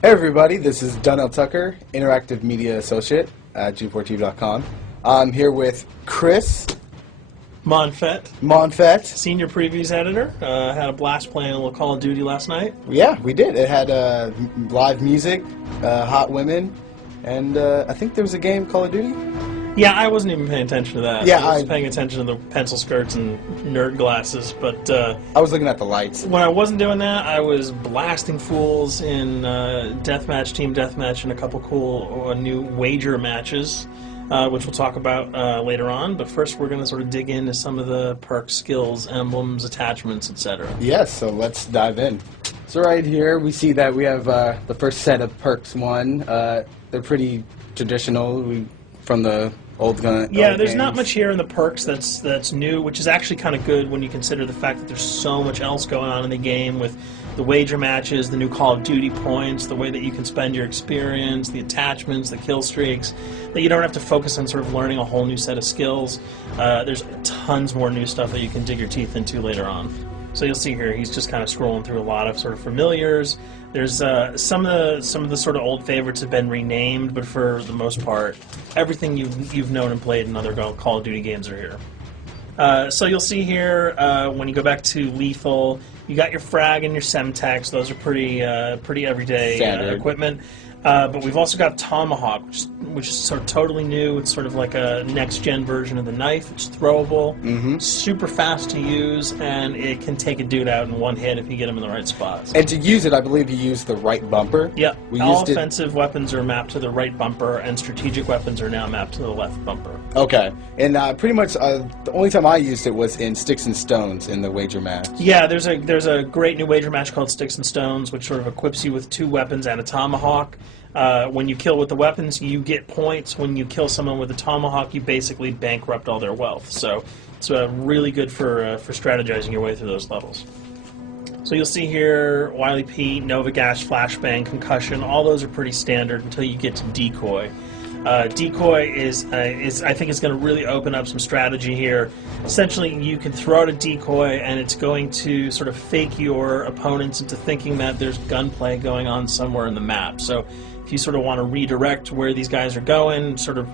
Hey everybody, this is Donnell Tucker, Interactive Media Associate at G4TV.com. I'm here with Chris Monfett, Senior Previews Editor. Had a blast playing a little Call of Duty last night. Yeah, we did. It had live music, hot women, and I think there was a game, Call of Duty? Yeah, I wasn't even paying attention to that. Yeah, I was paying attention to the pencil skirts and nerd glasses, but I was looking at the lights. When I wasn't doing that, I was blasting fools in deathmatch, team deathmatch, and a couple cool new wager matches, which we'll talk about later on. But first, we're going to sort of dig into some of the perks, skills, emblems, attachments, etc. Yes, so let's dive in. So right here, we see that we have the first set of perks one. They're pretty traditional from the old gun. Yeah, there's not much here in the perks that's new, which is actually kind of good when you consider the fact that there's so much else going on in the game with the wager matches, the new Call of Duty points, the way that you can spend your experience, the attachments, the kill streaks, that you don't have to focus on sort of learning a whole new set of skills. There's tons more new stuff that you can dig your teeth into later on. So you'll see here, he's just kind of scrolling through a lot of sort of familiars. There's some of the sort of old favorites have been renamed, but for the most part, everything you've known and played in other Call of Duty games are here. So you'll see here when you go back to lethal, you got your frag and your semtex. Those are pretty everyday equipment. But we've also got Tomahawk, which is sort of totally new. It's sort of like a next-gen version of the knife. It's throwable, super fast to use, and it can take a dude out in one hit if you get him in the right spots. And to use it, I believe you use the right bumper. Yeah, all offensive weapons are mapped to the right bumper, and strategic weapons are now mapped to the left bumper. Okay, and pretty much the only time I used it was in Sticks and Stones in the wager match. Yeah, there's a great new wager match called Sticks and Stones, which sort of equips you with 2 weapons and a tomahawk. When you kill with the weapons, you get points. When you kill someone with a tomahawk, you basically bankrupt all their wealth. So it's really good for strategizing your way through those levels. So you'll see here, Wily Pete, Nova Gash, Flashbang, Concussion, all those are pretty standard until you get to Decoy. Decoy is I think it's going to really open up some strategy here. Essentially, you can throw out a decoy, and it's going to sort of fake your opponents into thinking that there's gunplay going on somewhere in the map. So if you sort of want to redirect where these guys are going, sort of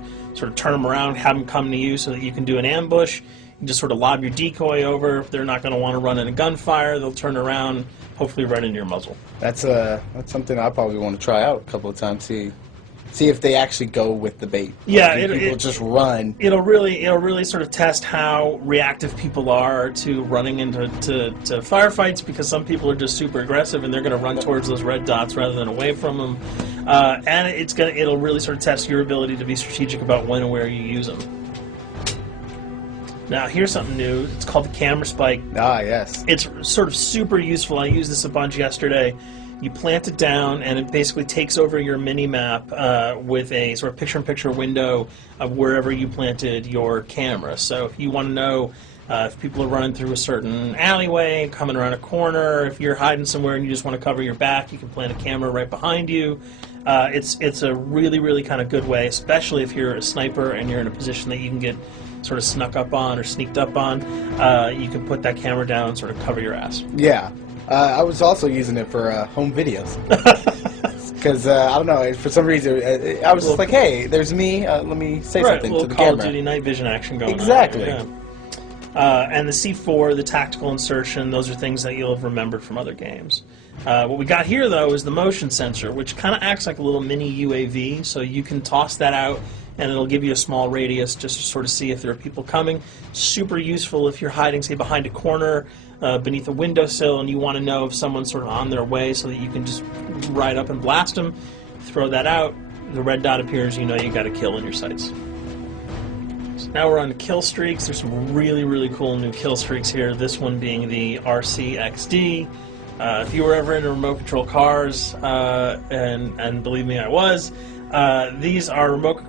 turn them around, have them come to you so that you can do an ambush, you just sort of lob your decoy over. If they're not going to want to run in a gunfire, they'll turn around, hopefully right into your muzzle. That's something I probably want to try out a couple of times. See if they actually go with the bait. Yeah, people just run. It'll really sort of test how reactive people are to running into firefights, because some people are just super aggressive and they're going to run towards those red dots rather than away from them. And it'll really sort of test your ability to be strategic about when and where you use them. Now here's something new. It's called the camera spike. Ah, yes. It's sort of super useful. I used this a bunch yesterday. You plant it down, and it basically takes over your mini-map with a sort of picture-in-picture window of wherever you planted your camera. So if you want to know if people are running through a certain alleyway, coming around a corner, if you're hiding somewhere and you just want to cover your back, you can plant a camera right behind you. It's a really kind of good way, especially if you're a sniper and you're in a position that you can get sort of snuck up on or sneaked up on. You can put that camera down and sort of cover your ass. Yeah. I was also using it for home videos. Because, I don't know, for some reason, I was just like, hey, there's me, let me say something to the camera. Call of Duty night vision action going on. Exactly. Yeah. And the C4, the tactical insertion, those are things that you'll have remembered from other games. What we got here, though, is the motion sensor, which kind of acts like a little mini UAV, so you can toss that out and it'll give you a small radius just to sort of see if there are people coming. Super useful if you're hiding, say, behind a corner, beneath a windowsill, and you want to know if someone's sort of on their way so that you can just ride up and blast them. Throw that out, the red dot appears, you know you got a kill in your sights. So now we're on kill streaks. There's some really cool new kill streaks here, this one being the RCXD. If you were ever into remote control cars, and believe me, I was, these are remote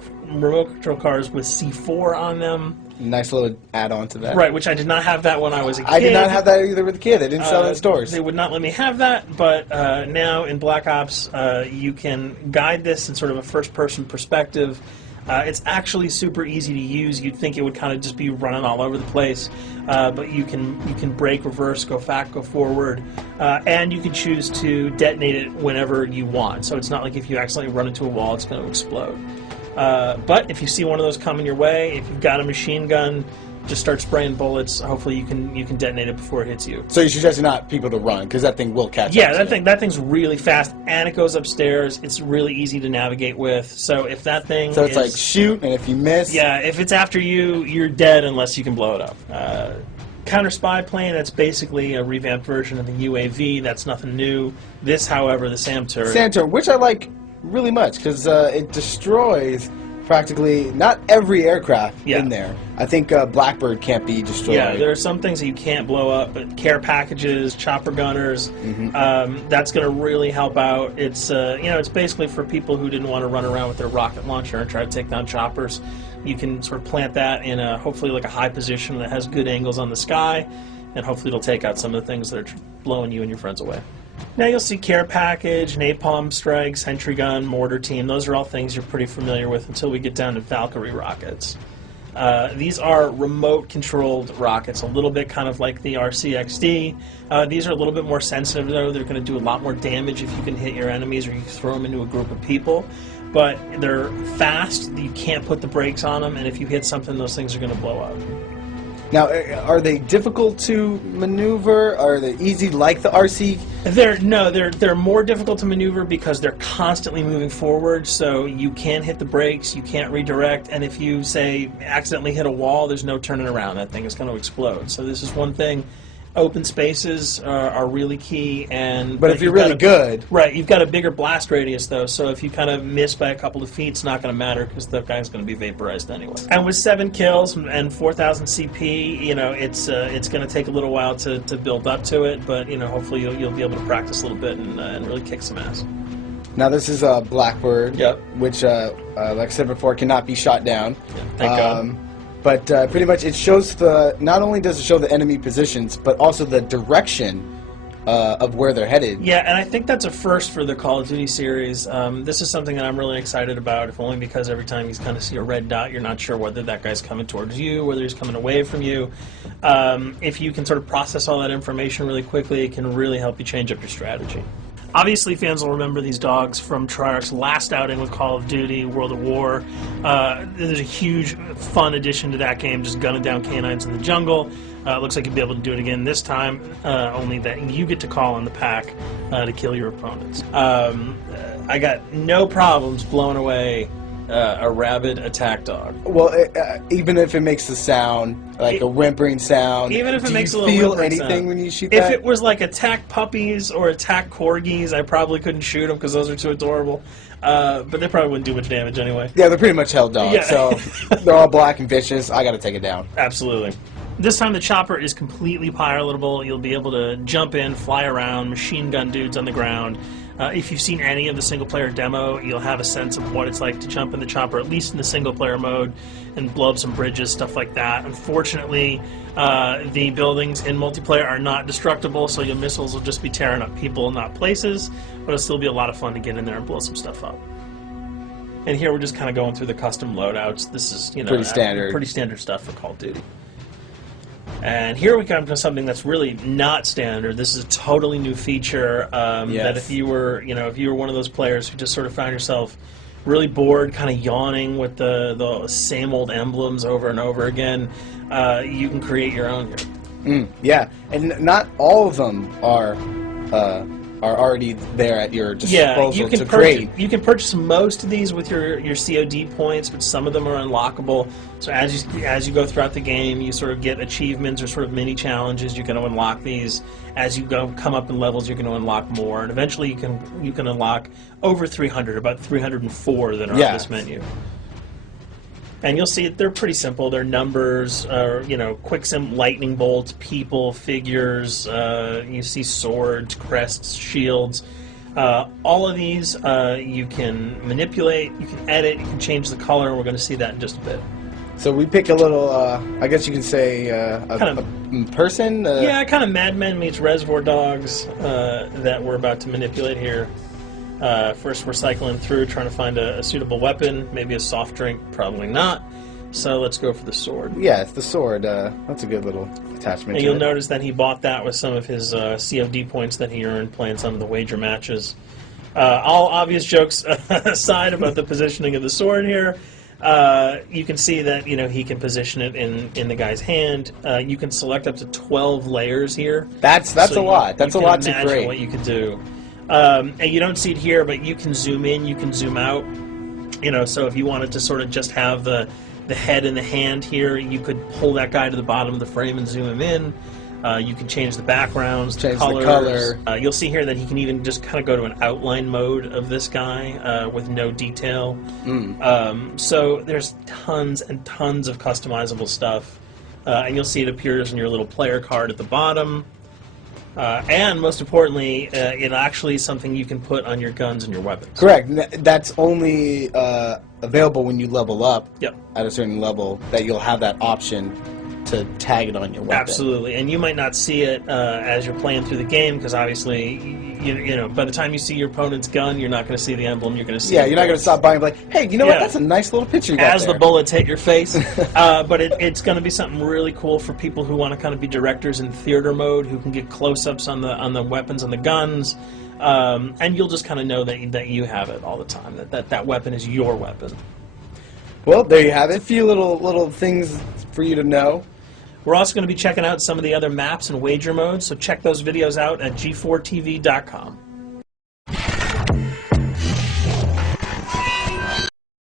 control cars with C4 on them. Nice little add-on to that. Right, which I did not have that when I was a kid. I did not have that either with a kid. They didn't sell it in stores. They would not let me have that, but now in Black Ops, you can guide this in sort of a first-person perspective. It's actually super easy to use. You'd think it would kind of just be running all over the place, but you can brake, reverse, go back, go forward, and you can choose to detonate it whenever you want. So it's not like if you accidentally run into a wall, it's going to explode. But if you see one of those coming your way, if you've got a machine gun, just start spraying bullets. Hopefully you can detonate it before it hits you. So you suggest not people to run, because that thing will catch up. Yeah, that thing's really fast, and it goes upstairs. It's really easy to navigate with. So if that thing So it's like shoot, and if you miss... Yeah, if it's after you, you're dead unless you can blow it up. Counter spy plane, that's basically a revamped version of the UAV. That's nothing new. This, however, the SAM turret... SAM turret, which I like really much, because it destroys... practically not every aircraft in there. I think Blackbird can't be destroyed. Yeah, there are some things that you can't blow up, but care packages, chopper gunners, that's going to really help out. It's it's basically for people who didn't want to run around with their rocket launcher and try to take down choppers. You can sort of plant that in a hopefully like a high position that has good angles on the sky, and hopefully it'll take out some of the things that are blowing you and your friends away. Now you'll see care package, napalm strike, sentry gun, mortar team. Those are all things you're pretty familiar with until we get down to Valkyrie rockets. These are remote-controlled rockets, a little bit kind of like the RCXD. These are a little bit more sensitive, though. They're going to do a lot more damage if you can hit your enemies or you throw them into a group of people. But they're fast, you can't put the brakes on them, and if you hit something, those things are going to blow up. Now, are they difficult to maneuver? Are they easy like the RC? They're more difficult to maneuver because they're constantly moving forward, so you can't hit the brakes, you can't redirect, and if you, say, accidentally hit a wall, there's no turning around. That thing is going to explode. So this is one thing. Open spaces are really key, but if you're really good, right? You've got a bigger blast radius though, so if you kind of miss by a couple of feet, it's not going to matter because the guy's going to be vaporized anyway. And with 7 kills and 4,000 CP, it's going to take a little while to build up to it, but hopefully you'll be able to practice a little bit and really kick some ass. Now this is a Blackbird, which, like I said before, cannot be shot down. Yeah, thank God. But pretty much it shows not only does it show the enemy positions, but also the direction of where they're headed. Yeah, and I think that's a first for the Call of Duty series. This is something that I'm really excited about, if only because every time you kind of see a red dot, you're not sure whether that guy's coming towards you, whether he's coming away from you. If you can sort of process all that information really quickly, it can really help you change up your strategy. Obviously, fans will remember these dogs from Treyarch's last outing with Call of Duty, World at War. There's a huge, fun addition to that game, just gunning down canines in the jungle. Looks like you'll be able to do it again this time, only that you get to call in the pack to kill your opponents. I got no problems blowing away a rabid attack dog. Well, even if it makes the sound, like a whimpering sound, even if it makes a little little feel anything sound when you shoot that? If it was like attack puppies or attack corgis, I probably couldn't shoot them because those are too adorable. But they probably wouldn't do much damage anyway. Yeah, they're pretty much held dogs, Yeah. so they're all black and vicious. I got to take it down. Absolutely. This time the chopper is completely pilotable. You'll be able to jump in, fly around, machine gun dudes on the ground. If you've seen any of the single-player demo, you'll have a sense of what it's like to jump in the chopper, at least in the single-player mode, and blow up some bridges, stuff like that. Unfortunately, the buildings in multiplayer are not destructible, so your missiles will just be tearing up people, not places, but it'll still be a lot of fun to get in there and blow some stuff up. And here we're just kind of going through the custom loadouts. This is, pretty standard stuff for Call of Duty. And here we come to something that's really not standard. This is a totally new feature that if you were one of those players who just sort of found yourself really bored, kind of yawning with the same old emblems over and over again, you can create your own here. Yeah, and not all of them are already there at your disposal to create. You can purchase most of these with your COD points, but some of them are unlockable. So as you go throughout the game, you sort of get achievements or sort of mini challenges. You're going to unlock these. As you come up in levels, you're going to unlock more, and eventually you can unlock over 300, about 304 that are on this menu. And you'll see they're pretty simple. They're numbers, quick sim, lightning bolts, people, figures. You see swords, crests, shields. All of these you can manipulate, you can edit, you can change the color, and we're going to see that in just a bit. So we pick a little, I guess you can say, a person? Yeah, kind of Mad Men meets Reservoir Dogs that we're about to manipulate here. First, we're cycling through, trying to find a suitable weapon. Maybe a soft drink, probably not. So let's go for the sword. Yeah, it's the sword. That's a good little attachment. And you'll notice that he bought that with some of his COD points that he earned playing some of the wager matches. All obvious jokes aside about the positioning of the sword here, you can see that he can position it in the guy's hand. You can select up to 12 layers here. That's a lot. That's a lot to imagine create. what you could do. And you don't see it here, but you can zoom in, you can zoom out. So if you wanted to sort of just have the head and the hand here, you could pull that guy to the bottom of the frame and zoom him in. You can change the backgrounds, change colors. the color. You'll see here that he can even just kind of go to an outline mode of this guy with no detail. So there's tons and tons of customizable stuff. And you'll see it appears in your little player card at the bottom. And most importantly, it actually is something you can put on your guns and your weapons. Correct. That's only available when you level up at a certain level, that you'll have that option to tag it on your weapon. Absolutely. And you might not see it as you're playing through the game, because obviously, by the time you see your opponent's gun, you're not going to see the emblem. You're going to see you're not going to stop by and be like, hey, you know what? That's a nice little picture you got as there. the bullets hit your face. But it's going to be something really cool for people who want to kind of be directors in theater mode, who can get close-ups on the weapons and the guns. And you'll just kind of know that you have it all the time, that weapon is your weapon. Well, there you have it. A few little things for you to know. We're also going to be checking out some of the other maps and wager modes, so check those videos out at g4tv.com.